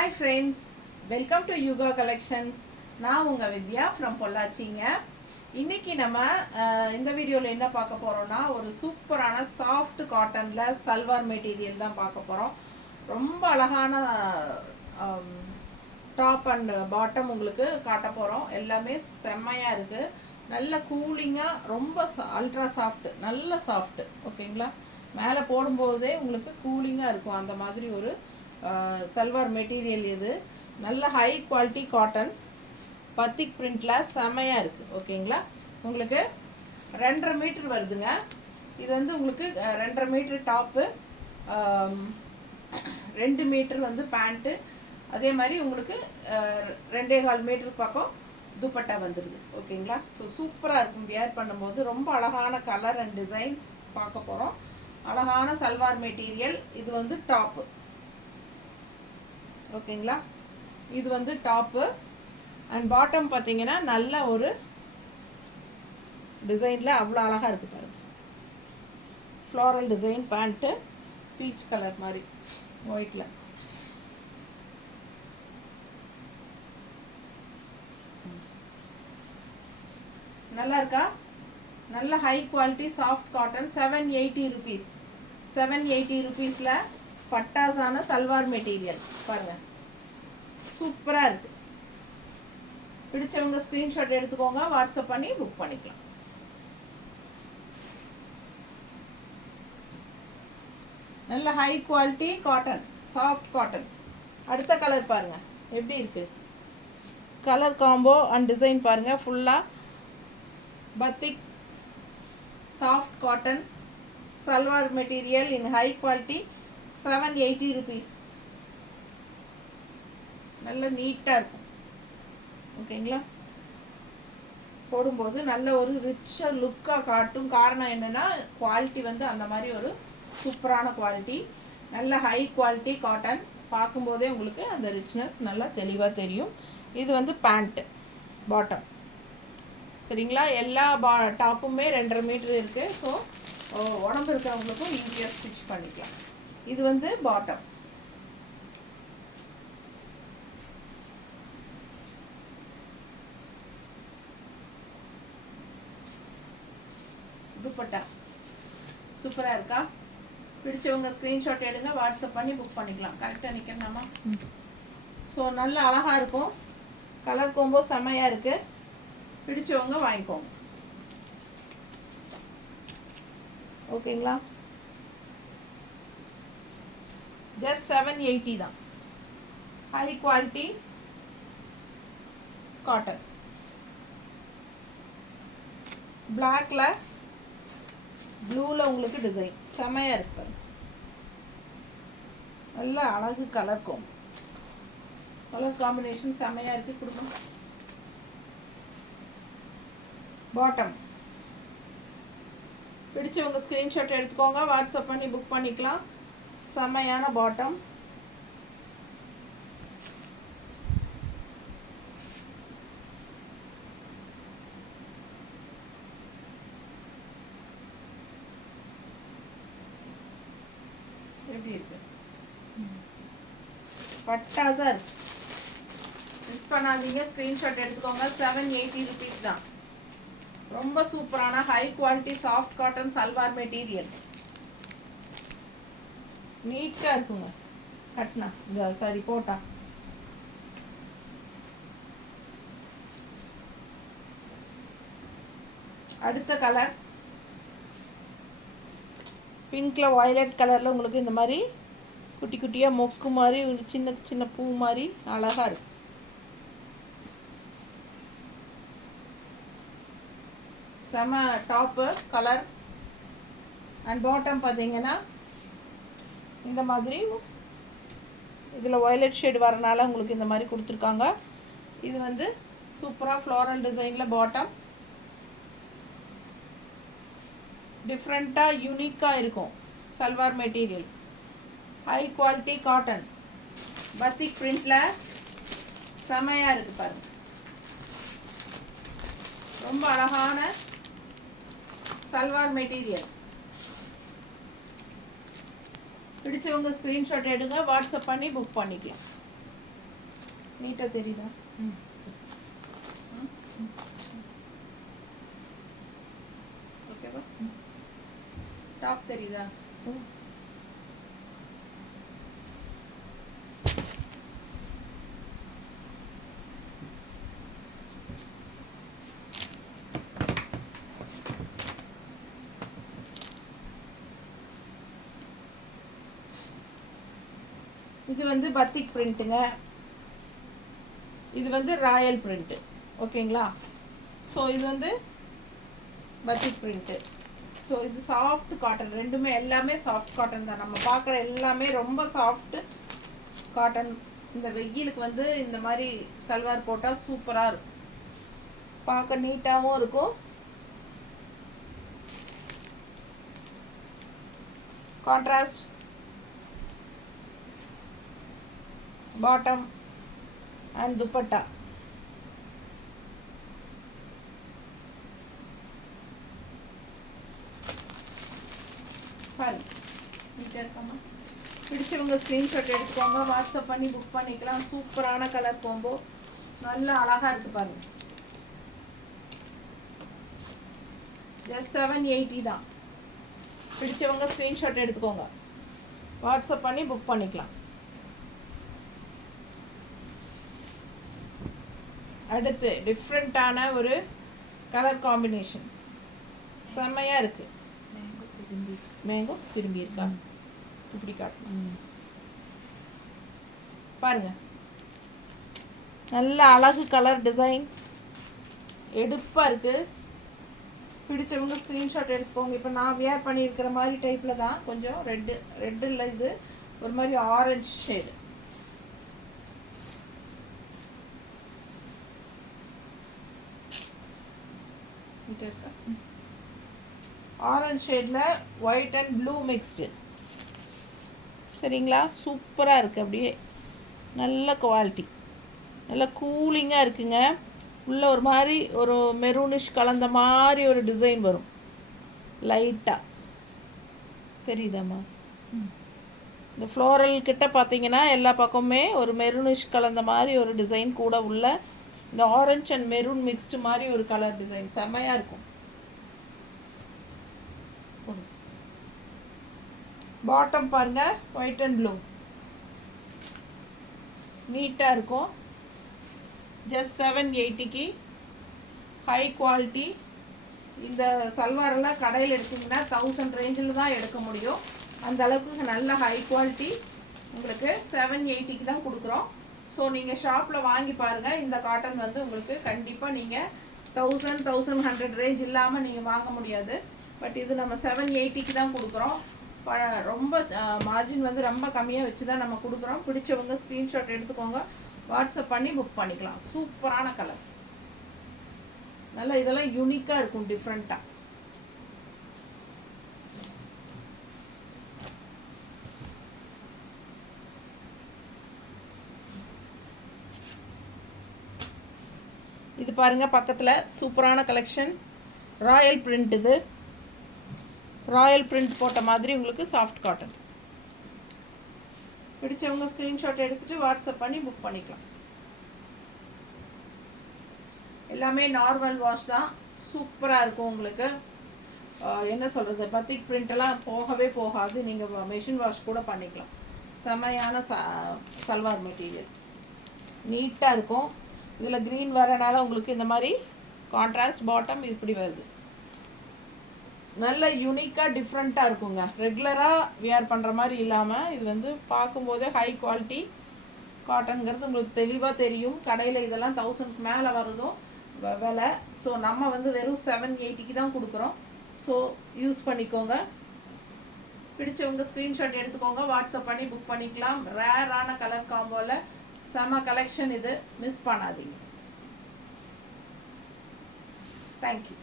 Hi friends, welcome to Yuga collections. நான் உங்கள் வித்யா from பொள்ளாச்சிங்க. இன்றைக்கி நம்ம இந்த வீடியோவில் என்ன பார்க்க போகிறோன்னா, ஒரு சூப்பரான சாஃப்ட் காட்டனில் சல்வார் மெட்டீரியல் தான் பார்க்க போகிறோம். ரொம்ப அழகான டாப் அண்ட் பாட்டம் உங்களுக்கு காட்ட போகிறோம். எல்லாமே செம்மையாக இருக்குது. நல்ல கூலிங்காக, ரொம்ப அல்ட்ரா சாஃப்ட், நல்ல சாஃப்ட். ஓகேங்களா? மேலே போடும்போதே உங்களுக்கு கூலிங்காக இருக்கும். அந்த மாதிரி ஒரு சல்வார் மெட்டீரியல் இது. நல்ல ஹை குவாலிட்டி காட்டன், பத்திக் பிரிண்டில் செமையாக இருக்குது. ஓகேங்களா? உங்களுக்கு 2.5 மீட்டர் வருதுங்க. இது வந்து உங்களுக்கு 2.5 மீட்டர் டாப்பு, 2 மீட்டர் வந்து பேண்ட்டு, அதே மாதிரி உங்களுக்கு 2.25 மீட்டர் பக்கம் துப்பட்டா வந்துடுது. ஓகேங்களா? ஸோ சூப்பராக இருக்கும். வியர் பண்ணும்போது ரொம்ப அழகான கலர் அண்ட் டிசைன்ஸ் பார்க்க போகிறோம். அழகான சல்வார் மெட்டீரியல். இது வந்து டாப்பு. ஓகேங்களா? இது வந்து டாப்பு அண்ட் பாட்டம் பார்த்தீங்கன்னா நல்ல ஒரு டிசைனில் அவ்வளோ அழகாக இருக்குது பாருங்க. Floral design pant, peach colour மாதிரி ஒயிட்டில். நல்லா இருக்கா? நல்ல high quality soft cotton. 780 rupees. 780 rupeesல பட்டாசான சல்வார் மெட்டீரியல் பாருங்க. சூப்பராக இருக்கு. பிடிச்சவங்க ஸ்க்ரீன்ஷாட் எடுத்துக்கோங்க, வாட்ஸ்அப் பண்ணி புக் பண்ணிக்கலாம். நல்ல high quality cotton, soft cotton. அடுத்த கலர் பாருங்க எப்படி இருக்கு. கலர் காம்போ அண்ட் டிசைன் பாருங்க. ஃபுல்லாக batik soft cotton salwar material in high quality. 780 rupees. நல்ல நீட்டாக இருக்கும். ஓகேங்களா? போடும்போது நல்ல ஒரு ரிச்சாக லுக்காக காட்டும். காரணம் என்னென்னா, குவாலிட்டி வந்து அந்த மாதிரி ஒரு சூப்பரான குவாலிட்டி. நல்ல ஹை குவாலிட்டி காட்டன். பார்க்கும்போதே உங்களுக்கு அந்த ரிச்னஸ் நல்லா தெளிவாக தெரியும். இது வந்து பேண்ட்டு, பாட்டம். சரிங்களா? எல்லா டாப்புமே 2.5 மீட்டர் இருக்குது. ஸோ உடம்பு இருக்கிறவங்களுக்கும் ஈஸியாக ஸ்டிச் பண்ணிக்கலாம். இது வந்து பாட்டம். துப்பட்டா சூப்பராக இருக்கா? பிடிச்சவங்க ஸ்க்ரீன்ஷாட் எடுங்க, வாட்ஸ்அப் பண்ணி புக் பண்ணிக்கலாம். கரெக்டாக நிற்கணுமா? ஸோ நல்ல அழகாக இருக்கும். கலர் கோம்போ செம்மையாக இருக்குது. பிடிச்சவங்க வாங்கிக்கோங்க. ஓகேங்களா? ஜஸ்ட் 780 தான். High quality cotton. பிளாக்ல ப்ளூவில் உங்களுக்கு டிசைன் செமையாக இருக்கு. நல்ல அழகு கலர் கோம்போ. கலர் காம்பினேஷன் செமையாக இருக்குது. கொடுக்கணும். பாட்டம். பிடிச்சவங்க ஸ்க்ரீன்ஷாட் எடுத்துக்கோங்க, வாட்ஸ்அப் பண்ணி புக் பண்ணிக்கலாம். செமையான பாட்டம். எப்படி இருக்கு? பட்டாசா இருக்கு. மிஸ் பண்ணாதீங்க, ஸ்க்ரீன்ஷாட் எடுத்துக்கோங்க. 780 rupees தான். ரொம்ப சூப்பரான high quality soft cotton salwar material. நீட்டாக இருக்குங்க கட்டினா. சரி போட்டா. அடுத்த கலர் பிங்க்கில் வயலட் கலரில் உங்களுக்கு இந்த மாதிரி குட்டி குட்டியாக மொக்கு மாதிரி ஒரு சின்ன சின்ன பூ மாதிரி அழகாக இருக்கு. செம டாப்பு கலர் அண்ட் பாட்டம் பார்த்தீங்கன்னா இந்த மாதிரி இதில் வயலட் ஷேட் வரனால உங்களுக்கு இந்த மாதிரி கொடுத்துருக்காங்க. இது வந்து சூப்பராக ஃப்ளாரல் டிசைனில் பாட்டம். டிஃப்ரெண்ட்டாக யூனிக்காக இருக்கும் salwar material. High quality cotton, batik பிரிண்டில் செமையாக இருக்குது பாருங்கள். ரொம்ப அழகான சல்வார் மெட்டீரியல். பிடிச்சவங்க ஸ்க்ரீன்ஷாட் எடுங்க, வாட்ஸ்அப் பண்ணி புக் பண்ணிக்கலாம். நீட்டாக தெரியுதா? ஓகேவா? டாப் தெரியுதா? இது வந்து பத்திக் பிரிண்ட்டுங்க. இது வந்து ராயல் பிரிண்ட்டு. ஓகேங்களா? ஸோ இது வந்து பத்திக் பிரிண்ட்டு. ஸோ இது சாஃப்ட் காட்டன். ரெண்டுமே எல்லாமே சாஃப்ட் காட்டன் தான். நம்ம பார்க்குற எல்லாமே ரொம்ப சாஃப்ட்டு காட்டன். இந்த வெயிலுக்கு வந்து இந்த மாதிரி சல்வார் போட்டால் சூப்பராக இருக்கும். பார்க்க நீட்டாகவும் இருக்கும். Contrast bottom and dupatta. பாருங்க நீட்டாக இருக்காமா? பிடிச்சவங்க ஸ்க்ரீன்ஷாட் எடுத்துக்கோங்க, வாட்ஸ்அப் பண்ணி புக் பண்ணிக்கலாம். சூப்பரான கலர் கோம்போ, நல்லா அழகாக இருக்குது பாருங்கள். ஜஸ்ட் 780 தான். பிடிச்சவங்க ஸ்க்ரீன்ஷாட் எடுத்துக்கோங்க, வாட்ஸ்அப் பண்ணி புக் பண்ணிக்கலாம். அடுத்து டிஃப்ரெண்ட்டான ஒரு கலர் காம்பினேஷன், செம்மையாக இருக்குது. மேங்கோ திரும்பி இருக்கா? இப்படி காட்டணும் பாருங்க. நல்ல அழகு கலர் டிசைன், எடுப்பாக இருக்குது. பிடிச்சவங்க ஸ்க்ரீன்ஷாட் எடுத்துக்கோங்க. இப்போ நான் வியர் பண்ணியிருக்கிற மாதிரி டைப்பில் தான், கொஞ்சம் ரெட்டு இல்லை, இது ஒரு மாதிரி ஆரஞ்சு ஷேடு. இருக்கா? ஆரஞ்சு ஷேடில் ஒயிட் அண்ட் ப்ளூ மிக்ஸ்டு. சரிங்களா? சூப்பராக இருக்குது. அப்படியே நல்ல குவாலிட்டி, நல்ல கூலிங்காக இருக்குங்க. உள்ளே ஒரு மாதிரி ஒரு மெரூனிஷ் கலந்த மாதிரி ஒரு டிசைன் வரும் லைட்டாக. தெரியுதாம்மா? இந்த ஃப்ளோரல் கிட்ட பார்த்தீங்கன்னா எல்லா பக்கமுமே ஒரு மெரூனிஷ் கலந்த மாதிரி ஒரு டிசைன் கூட உள்ள இந்த ஆரஞ்சு அண்ட் மெரூன் மிக்ஸ்டு மாதிரி ஒரு கலர் டிசைன் செம்மையாக இருக்கும். பாட்டம் பாருங்க, ஒயிட் அண்ட் ப்ளூ, நீட்டாக இருக்கும். ஜஸ்ட் 780க்கு ஹை குவாலிட்டி. இந்த சல்வாரெல்லாம் கடையில் எடுத்திங்கன்னா 1000 ரேஞ்சில் தான் எடுக்க முடியும். அந்த அளவுக்கு நல்ல ஹை குவாலிட்டி உங்களுக்கு 780க்கு தான் கொடுக்குறோம். ஸோ நீங்கள் ஷாப்பில் வாங்கி பாருங்கள். இந்த காட்டன் வந்து உங்களுக்கு கண்டிப்பாக நீங்கள் 1100 ரேஞ்ச் இல்லாமல் நீங்கள் வாங்க முடியாது. பட் இது நம்ம 780க்கு தான் கொடுக்குறோம். ரொம்ப மார்ஜின் வந்து ரொம்ப கம்மியாக வச்சு தான் நம்ம கொடுக்குறோம். பிடிச்சவங்க ஸ்க்ரீன்ஷாட் எடுத்துக்கோங்க, வாட்ஸ்அப் பண்ணி புக் பண்ணிக்கலாம். சூப்பரான கலர், நல்லா இதெல்லாம் யூனிக்காக இருக்கும், டிஃப்ரெண்ட்டாக. இது பாருங்கள் பக்கத்தில் சூப்பரான கலெக்ஷன், ராயல் பிரிண்ட். இது ராயல் பிரிண்ட் போட்ட மாதிரி உங்களுக்கு சாஃப்ட் காட்டன். பிடிச்சவங்க ஸ்க்ரீன்ஷாட் எடுத்துகிட்டு வாட்ஸ்அப் பண்ணி புக் பண்ணிக்கலாம். எல்லாமே நார்மல் வாஷ் தான், சூப்பராக இருக்கும் உங்களுக்கு. என்ன சொல்கிறது, பத்திக் பிரிண்டெல்லாம் போகவே போகாது. நீங்கள் மெஷின் வாஷ் கூட பண்ணிக்கலாம். செமையான சல்வார் மெட்டீரியல், நீட்டாக இருக்கும். இதில் க்ரீன் வரனால உங்களுக்கு இந்த மாதிரி கான்ட்ராஸ்ட் பாட்டம் இப்படி வருது. நல்ல யூனிக்காக டிஃப்ரெண்ட்டாக இருக்குங்க. ரெகுலராக வியர் பண்ணுற மாதிரி இல்லாமல் இது வந்து பார்க்கும்போதே ஹை குவாலிட்டி காட்டன்கிறது உங்களுக்கு தெளிவாக தெரியும். கடையில் இதெல்லாம் 1000க்கு மேலே வருதும் விலை. ஸோ நம்ம வந்து வெறும் 780க்கு தான் கொடுக்குறோம். ஸோ யூஸ் பண்ணிக்கோங்க. பிடிச்சவங்க ஸ்க்ரீன்ஷாட் எடுத்துக்கோங்க, வாட்ஸ்அப் பண்ணி புக் பண்ணிக்கலாம். ரேரான கலர் காம்போவில் செம கலெக்ஷன் இது, மிஸ் பண்ணாதீங்க. தேங்க்யூ.